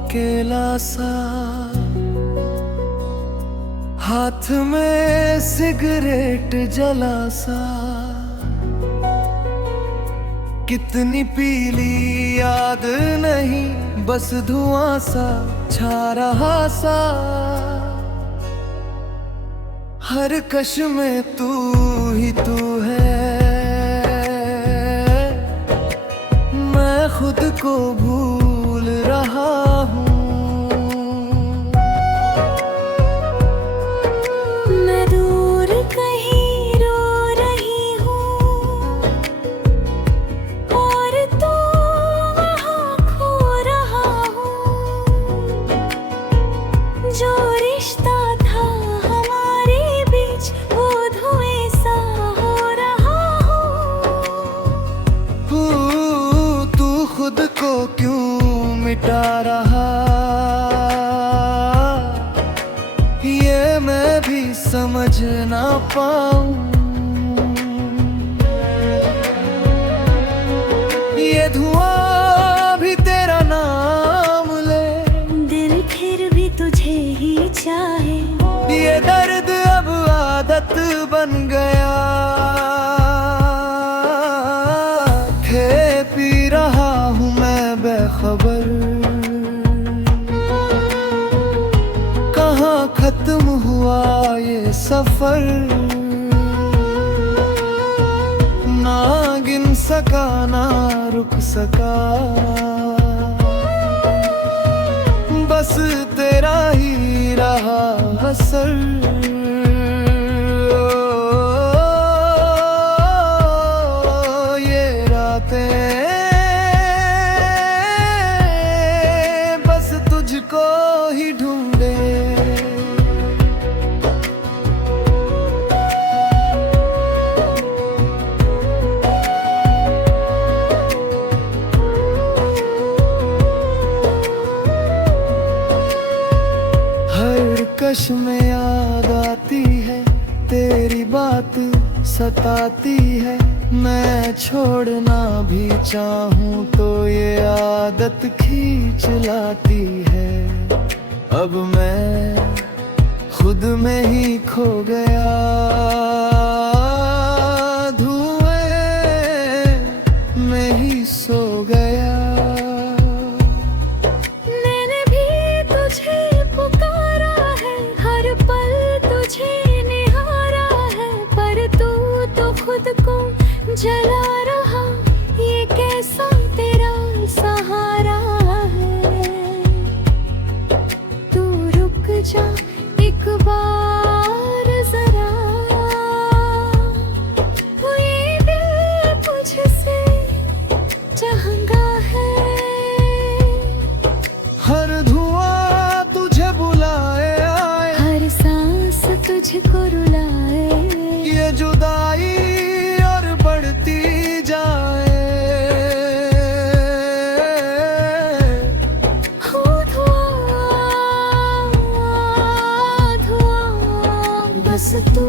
अकेला सा, हाथ में सिगरेट जला सा। कितनी पीली याद नहीं, बस धुआं सा छा रहा सा। हर कश में तू ही तू है, मैं खुद को भूल रहा हूँ। मैं दूर कहीं रो रही हूँ और तू वहाँ खो रहा हूँ। जो रिश्ता था हमारे बीच वो धुएं सा हो रहा हूँ। तू खुद को क्यों मिटा रहा, ये मैं भी समझ ना पाऊं। ये धुआं भी तेरा नाम ले, दिल फिर भी तुझे ही चाहे। ये दर्द अब आदत बन गया। थे पी रहा हूँ मैं बेखबर, कहाँ खत्म हुआ ये सफर। ना गिन सका ना रुक सका, बस तेरा ही रहा असर। ये रातें बस तुझको ही ढूंढे। हर कश में याद आती है, तेरी बात सताती है। मैं छोड़ना भी चाहूँ तो ये आदत खींच लाती है। अब मैं खुद में ही खो गया, धुएं में ही सो गया। मैंने भी तुझे पुकारा है, हर पल तुझे निहारा है, पर तू तो खुद को जला रहा। ये कैसा तेरा सहारा है, तू रुक जा एक बार जरा। ये दिल मुझसे चाहता है। हर धुआं तुझे बुलाए आए, हर सांस तुझको रुलाए। ये जुदाई और बढ़ती जाए। हो धुआं धुआं बस तू।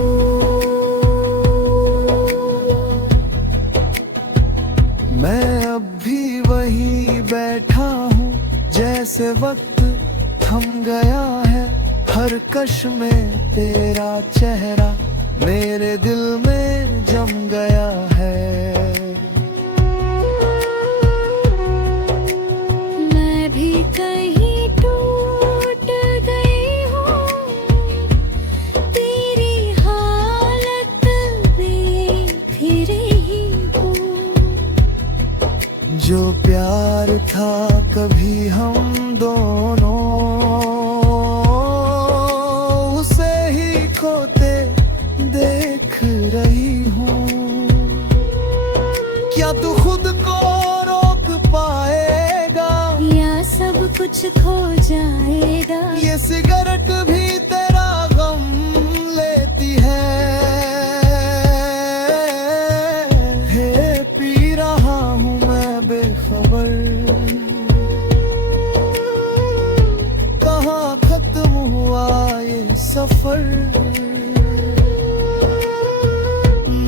मैं अब भी वहीं बैठा हूँ, जैसे वक्त थम गया है। हर कश में तेरा चेहरा मेरे दिल में जम गया है। मैं भी कहीं टूट गई हूँ, तेरी हालत में फिर ही हूँ। जो प्यार था कभी हम दोनों, उसे ही खोते देख रही हूँ। क्या तू खुद को रोक पाएगा, या सब कुछ खो जाएगा। ये सिगरेट भी तेरा गम लेती है। हे पी रहा हूँ मैं बेखबर, कहाँ खत्म हुआ ये सफर।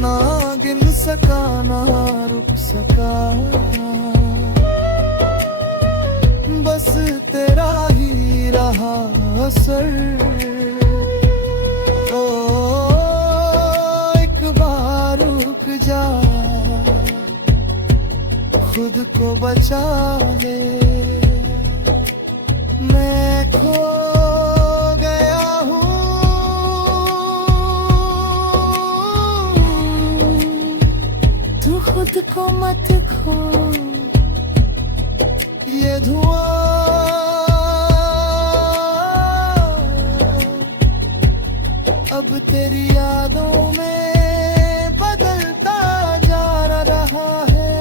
ना गिन सका ना रुक सका, बस तेरा ही रहा असर। ओ एक बार रुक जा, खुद को बचा ले। मैं खो गया हूँ, तू खुद को मत खो। ये धुआं अब तेरी यादों में बदलता जा रहा है।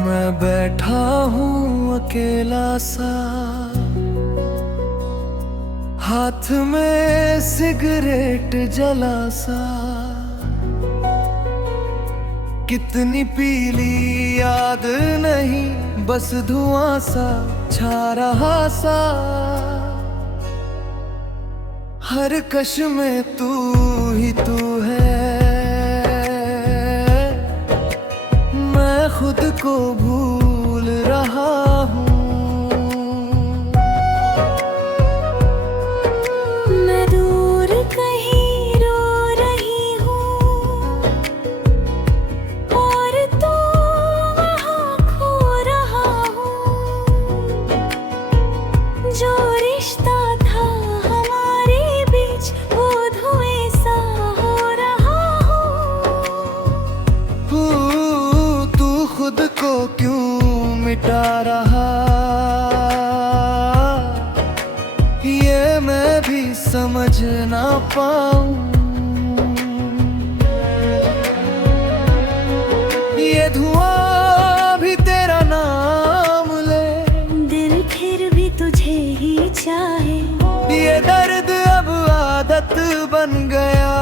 मैं बैठा हूँ अकेला सा, हाथ में सिगरेट जला सा। कितनी पीली याद नहीं, बस धुआं सा छा रहा सा। हर कश में तू ही तू है, मैं खुद को भूल रहा हूँ। मैं दूर कहीं रो रही हूँ और तू वहाँ खो रहा हूँ। जो रिश्ता था हमारे बीच वो धुएं सा हो रहा हूँ। तू खुद को क्यों मिटा रहा, ये मैं भी समझ ना पाऊं। ये धुआं भी तेरा नाम ले, दिल फिर भी तुझे ही चाहे। ये दर्द अब आदत बन गया।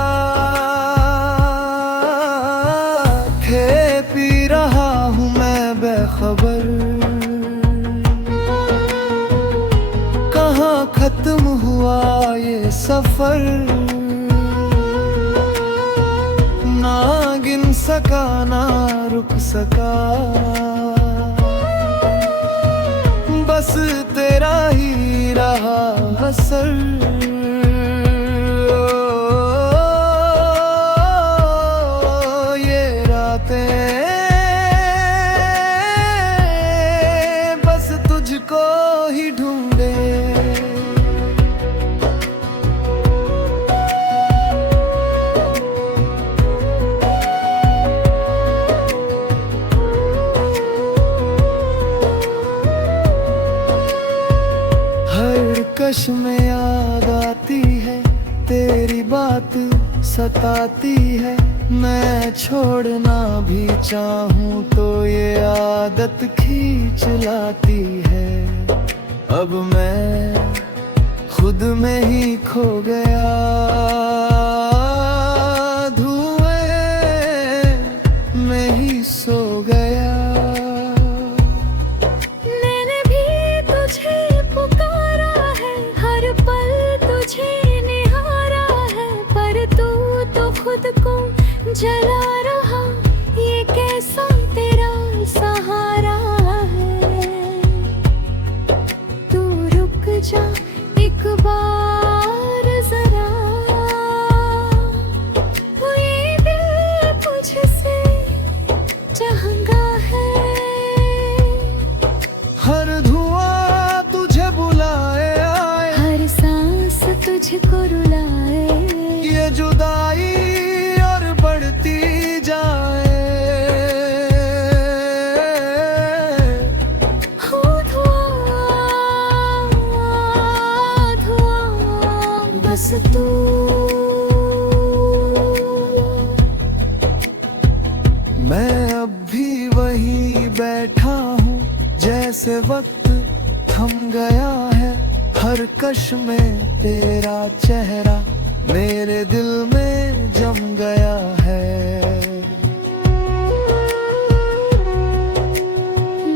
थे पी रहा हूँ मैं बेखबर, कहाँ खत्म हुआ ये सफर। ना गिन सका ना रुक सका, बस तेरा ही रहा असर। ये रातें बस तुझको ही ढूंढे। हर कश में याद आती है, तेरी बात सताती है। मैं छोड़ना भी चाहूँ तो ये आदत खींच लाती है। अब मैं खुद में ही खो गया, धुएं में ही सो गया। मैंने भी तुझे पुकारा है, हर पल तुझे निहारा है, पर तू तो खुद को जला रहा। ये कैसा तेरा सहारा है, तू रुक जा एक बार जरा। ये दिल तुझसे चाहता है। हर धुआं तुझे बुलाए आए, हर सांस तुझको रुलाए। ये जुदाई और बढ़ती जाए। हो धुआं धुआं बस तू। मैं अब भी वहीं बैठा हूँ, जैसे वक्त थम गया है। हर कश में तेरा चेहरा मेरे दिल में जम गया है।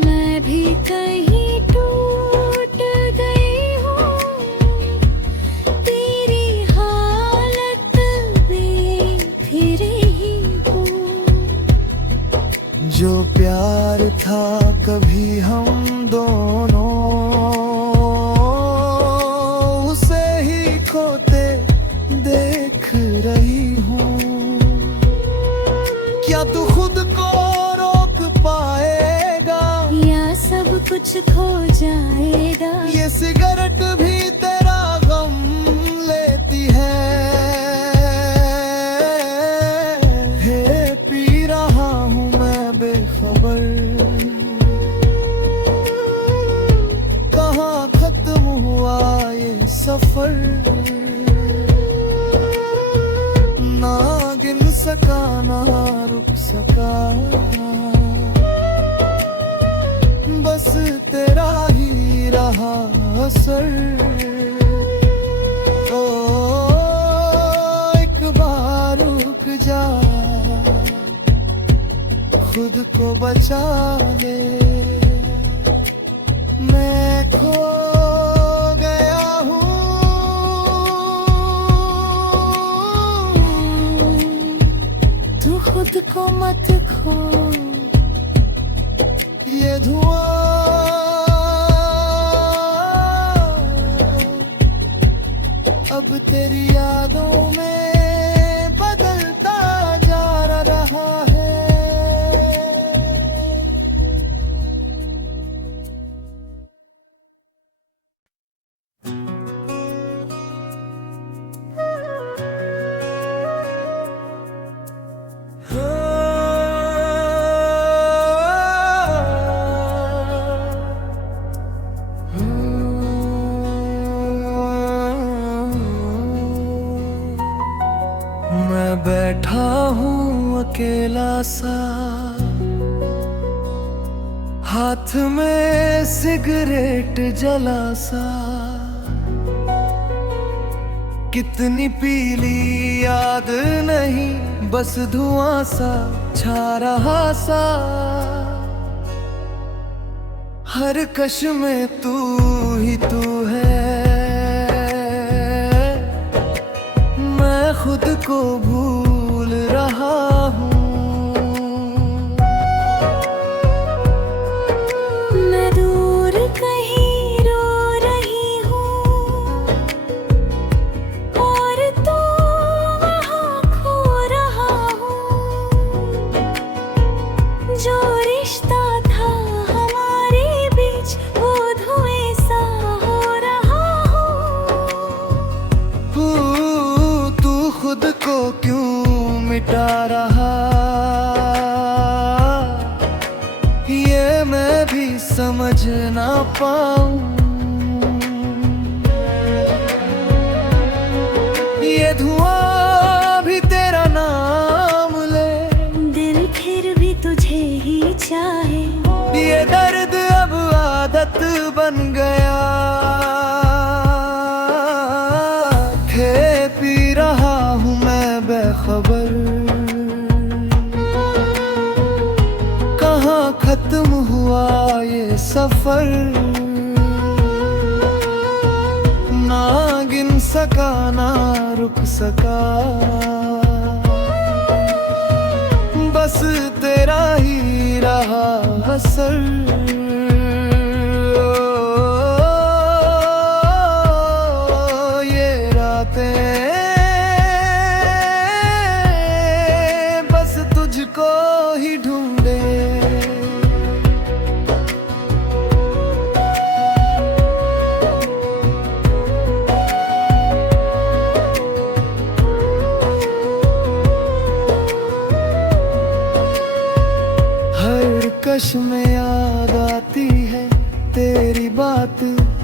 मैं भी कहीं टूट गई हूँ, तेरी हालत देख रही हूँ। जो प्यार था कभी हम दोनों, उसे ही खोते देख रही हूँ। क्या तू खुद को रोक पाएगा, या सब कुछ खो जाएगा। ये सिगरेट भी तेरा गम लेती है। हे पी रहा हूँ मैं बेखबर, कहाँ खत्म हुआ ये सफर। ना गिन सका ना रुक सका, बस तेरा ही रहा असर। ओ एक बार रुक जा, खुद को बचा ले। मैं खो गया हूँ, तू खुद को मत खो। ये धुआं अब तेरी यादों में बदलता जा रहा है। मैं बैठा हूँ अकेला सा, हाथ में सिगरेट जला सा। कितनी पीली याद नहीं, बस धुआं सा छा रहा सा। हर कश में तू ही तू है, मैं खुद को भूल रहा हूँ। मैं दूर कहीं रो रही हूँ, और तू वहाँ खो रहा हूँ। जो रिश्ता था हमारे बीच, वो धुएं सा हो रहा हूँ। तू खुद को क्यों मिटा रहा, ये मैं भी समझ ना पाऊं। ये धुआं भी तेरा नाम ले, दिल फिर भी तुझे ही चाहे। ये दर्द अब आदत बन गया। थे पी रहा हूँ मैं बेखबर, कहाँ खत्म हुआ ये सफर। ना गिन सका ना रुक सका, बस तेरा ही रहा असर। ये रातें बस तुझको ही ढूंढे। हर कश में याद आती है, तेरी बात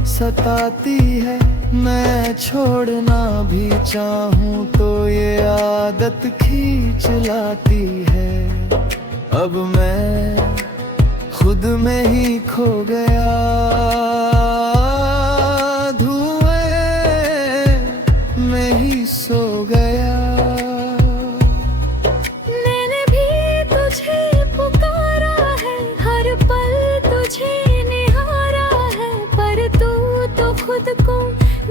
सताती है। मैं छोड़ना भी चाहूँ तो ये आदत खींच लाती है। अब मैं खुद में ही खो गया, धुआं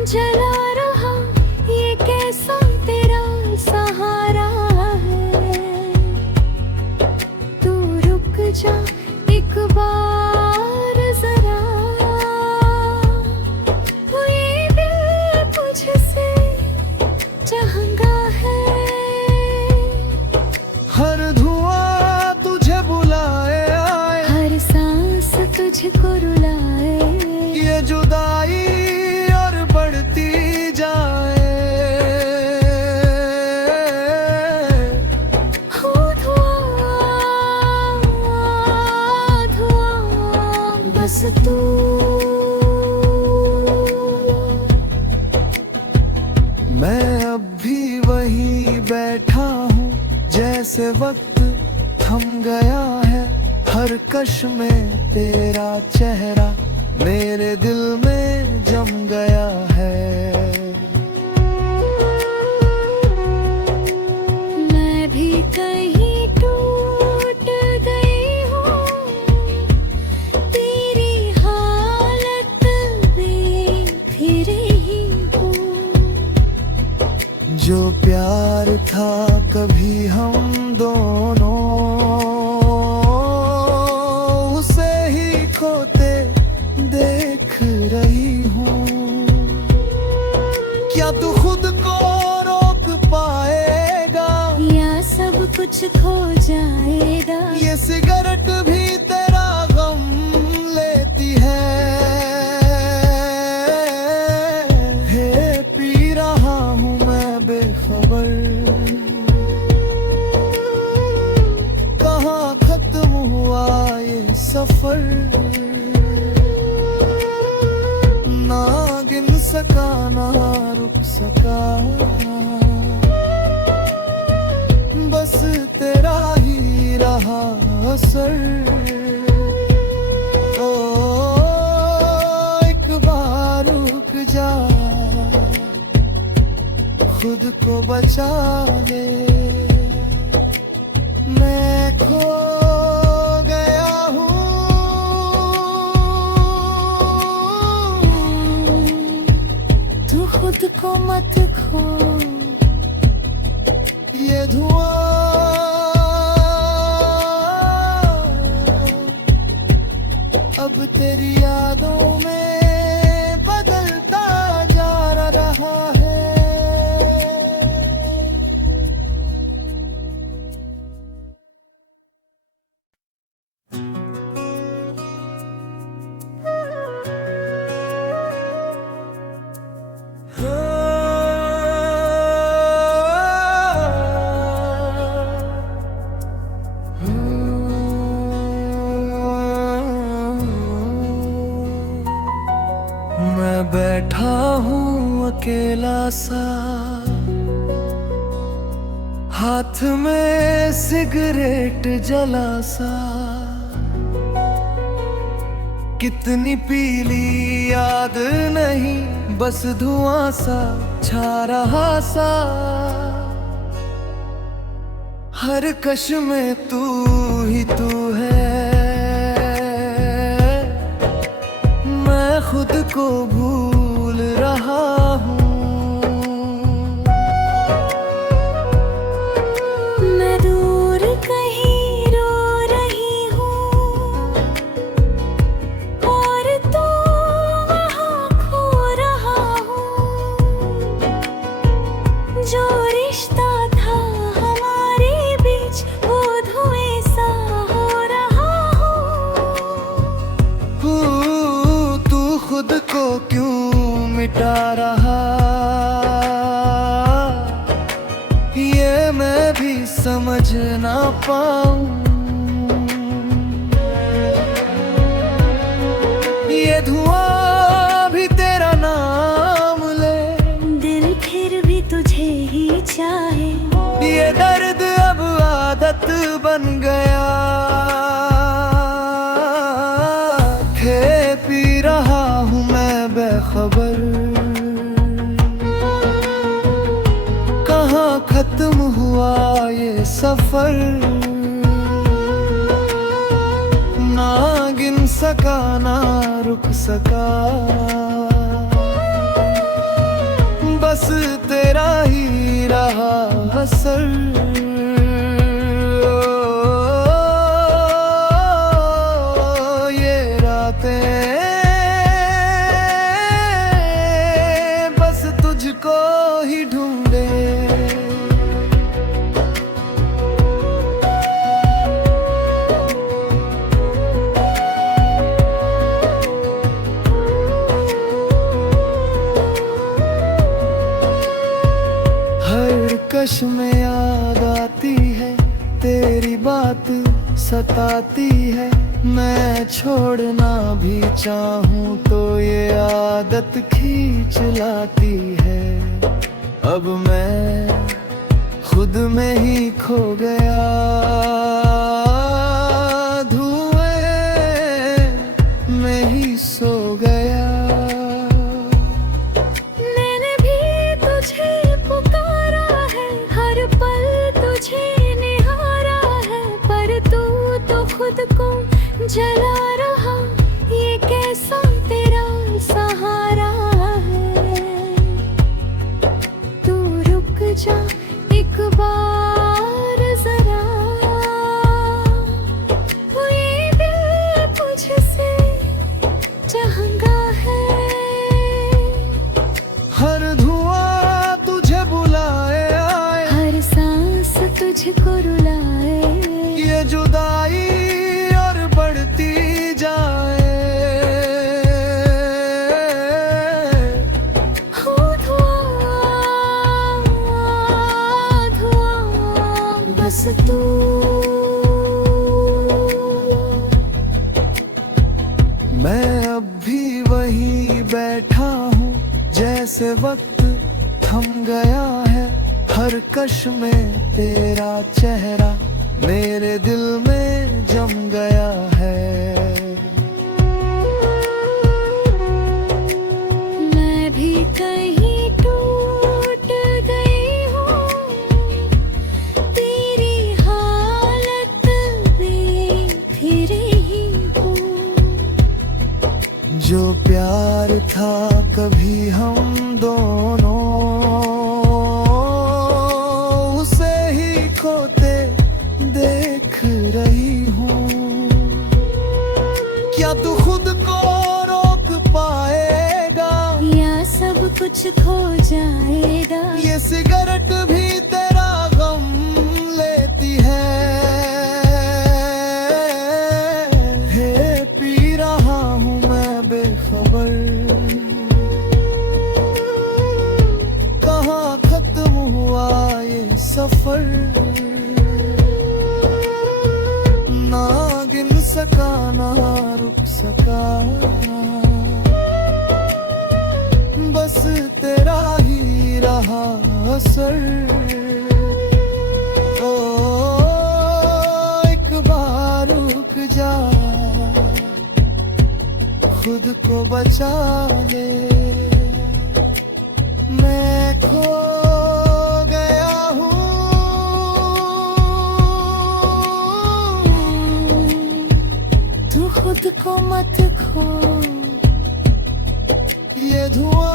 जला रहा ये कैसा तेरा सहारा है। तू रुक जा एक बार जरा, ये दिल तुझसे चाहता है। हर धुआं तुझे बुलाए आए, हर सांस तुझको रुलाए, ये जुदाई और बढ़ती जाए। हो धुआं धुआं बस तू। मैं अब भी वहीं बैठा हूँ, जैसे वक्त थम गया है। हर कश में तेरा चेहरा मेरे दिल में जम गया है। मैं भी कहीं टूट गई हूँ, तेरी हालत देख रही हूँ। जो प्यार था कभी हम दोनों, उसे ही खोते देख रही हूँ। क्या तू खुद को रोक पाएगा, या सब कुछ खो जाएगा। ये सिगरेट भी तेरा गम लेती है। हे पी रहा हूँ मैं बेखबर, कहाँ खत्म हुआ ये सफर। ना गिन सका ना रुक सका, बस तेरा ही रहा असर। ओ एक बार रुक जा, खुद को बचा ले। मैं खो गया हूँ, तू खुद को मत खो। ये धुआं अब तेरी यादों में बदलता जा रहा है। मैं बैठा हूँ अकेला सा, हाथ में सिगरेट जला सा। कितनी पीली याद नहीं, बस धुआं सा छा रहा सा। हर कश में तू ही तू है, मैं खुद को भूल रहा हूँ। मैं दूर कहीं रो रही हूँ, और तू वहाँ खो रहा हूँ। जो रिश्ता था हमारे बीच, वो धुएं सा हो रहा हूँ। तू खुद को क्यों मिटा रहा, ये मैं भी समझ ना पाऊं। ये धुआं भी तेरा नाम ले, दिल फिर भी तुझे ही चाहे। ये दर्द अब आदत बन गया। थे पी रहा हूँ मैं बेखबर, कहाँ खत्म हुआ ये सफर। ना गिन सका ना रुक सका, बस तेरा ही रहा असर। ये रातें बस तुझको ही ढूंढे। कश में याद आती है तेरी बात सताती है। मैं छोड़ना भी चाहूँ तो ये आदत खींच लाती है। अब मैं खुद में ही खो गया, धुएं में ही सो गया। खुद को जला रहा ये कैसा तेरा सहारा है। तू रुक जा एक बार जरा, ये दिल मुझसे चाहता है। हर धुआं तुझे बुलाए आए, हर सांस तुझको रुलाए। ये जुदाई बढ़ती जाए। धुआं बस तू। मैं अब भी वहीं बैठा हूँ जैसे वक्त थम गया है। हर कश में तेरा चेहरा मेरे दिल में जम गया है। मैं भी कहीं टूट गई हूँ, तेरी हालत देख रही हूँ। जो प्यार था कभी हम दोनों, उसे ही खोते देख रही हूँ। क्या तू खुद को रोक पाएगा, या सब कुछ खो जाएगा। ये सिगरेट भी तेरा गम लेती है। हे पी रहा हूँ मैं बेखबर, कहाँ खत्म हुआ ये सफर। ना गिन सका ना रुक सका, बस तेरा ही रहा असर। ओ एक बार रुक जा, खुद को बचा ले। मैं खो गया हूँ, तू खुद को मत खो। ये धुआं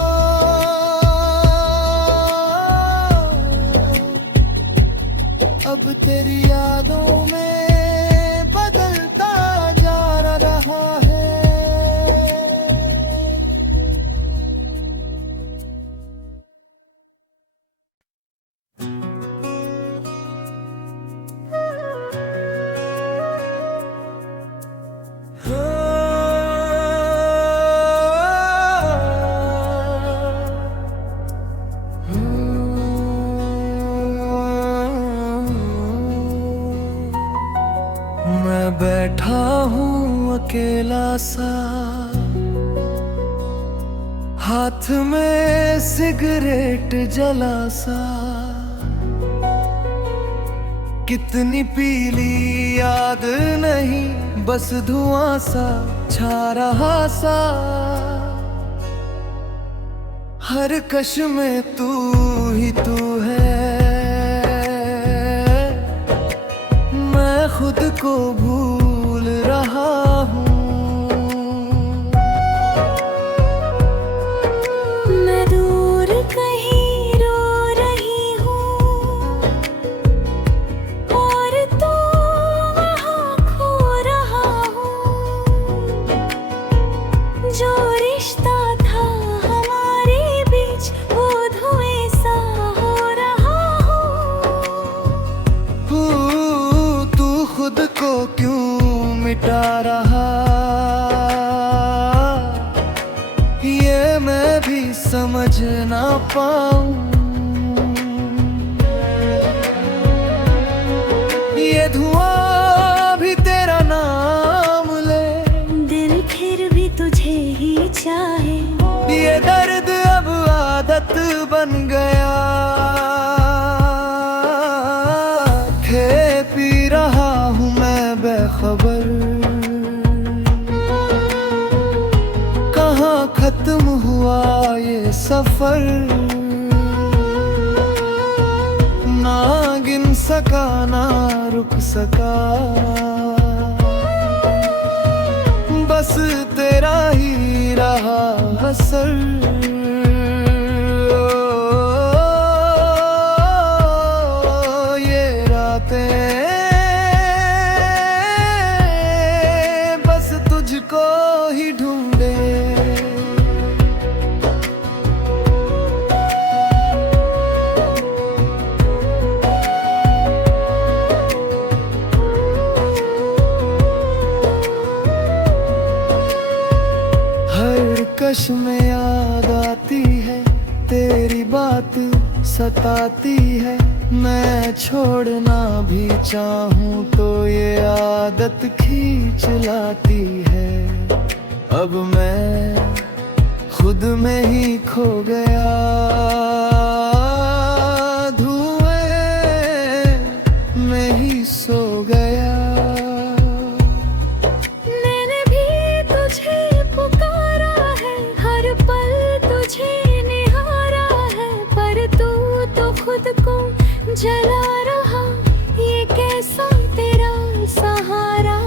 अब तेरी यादों में बदलता जा रहा है। मैं बैठा हूँ अकेला सा, हाथ में सिगरेट जला सा। कितनी पीली याद नहीं, बस धुआं सा छा रहा सा। हर कश में तू ही तू है, मैं खुद को भूल रहा हूँ। मैं दूर कहीं रहा, ये मैं भी समझ ना पाऊं। ये धुआं भी तेरा नाम ले, दिल फिर भी तुझे ही चाहे। ये दर्द अब आदत बन गया, थे पी रहा हूँ मैं बेखबर। कहाँ खत्म हुआ ये सफर, ना गिन सका ना रुक सका, बस तेरा ही रहा असर। ये रातें बस तुझको ही ढूंढे। हर कश में याद आती है तेरी बात सताती है। मैं छोड़ना भी चाहूँ तो ये आदत खींच लाती है। अब मैं खुद में ही खो गया, धुएं में ही सो गया। खुद को जला रहा, ये कैसा तेरा सहारा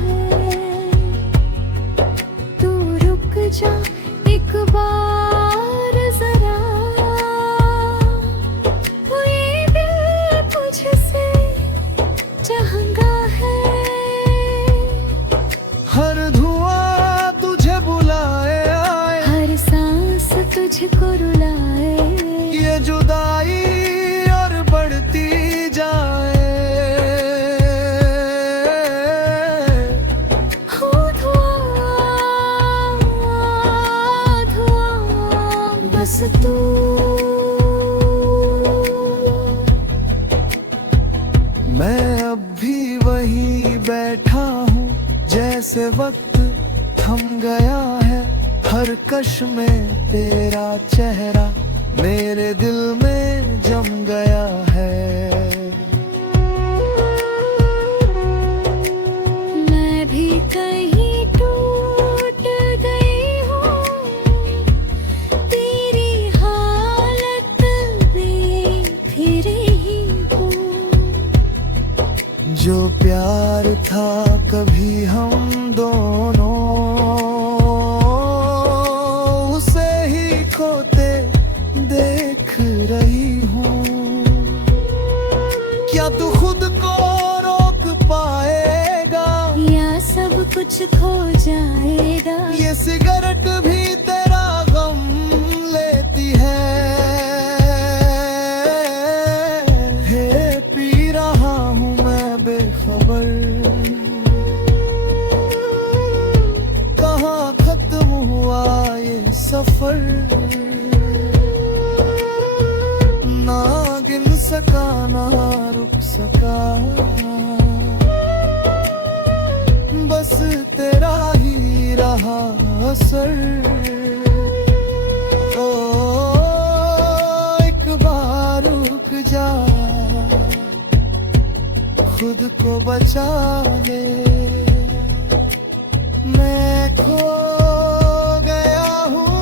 है। तू रुक जा एक बार जरा, ये दिल मुझसे चाहता है। हर धुआं तुझे बुलाए आए, हर सांस तुझको रुलाए। ये जुदाई बढ़ती जाए, हो धुआं धुआं बस तू। मैं अब भी वहीं बैठा हूँ जैसे वक्त थम गया है। हर कश में तेरा चेहरा मेरे दिल में जम गया है। मैं भी कहीं टूट गई हूँ, तेरी हालत देख रही हूँ। जो प्यार था कभी हम दोनों, उसे ही खोते देख रही हूँ। क्या तू खुद को रोक पाएगा, या सब कुछ खो जाएगा। ये सिगरेट भी तेरा गम लेती है। हे पी रहा हूँ मैं बेखबर, कहाँ खत्म हुआ ये सफर। ना गिन सका ना रुक सका, बस तेरा ही रहा असर। ओ एक बार रुक जा, खुद को बचा ले। मैं खो गया हूँ,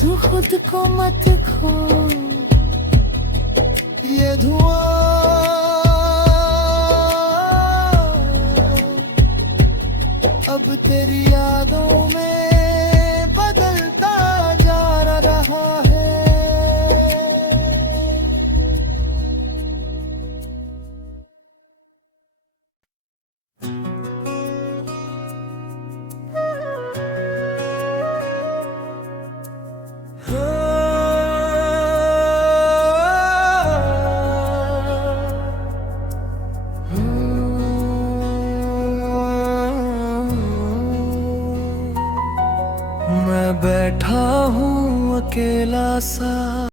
तू खुद को मत खो। ये धुआं अब तेरी यादों में बदलता जा रहा है। बैठा हूँ अकेला सा।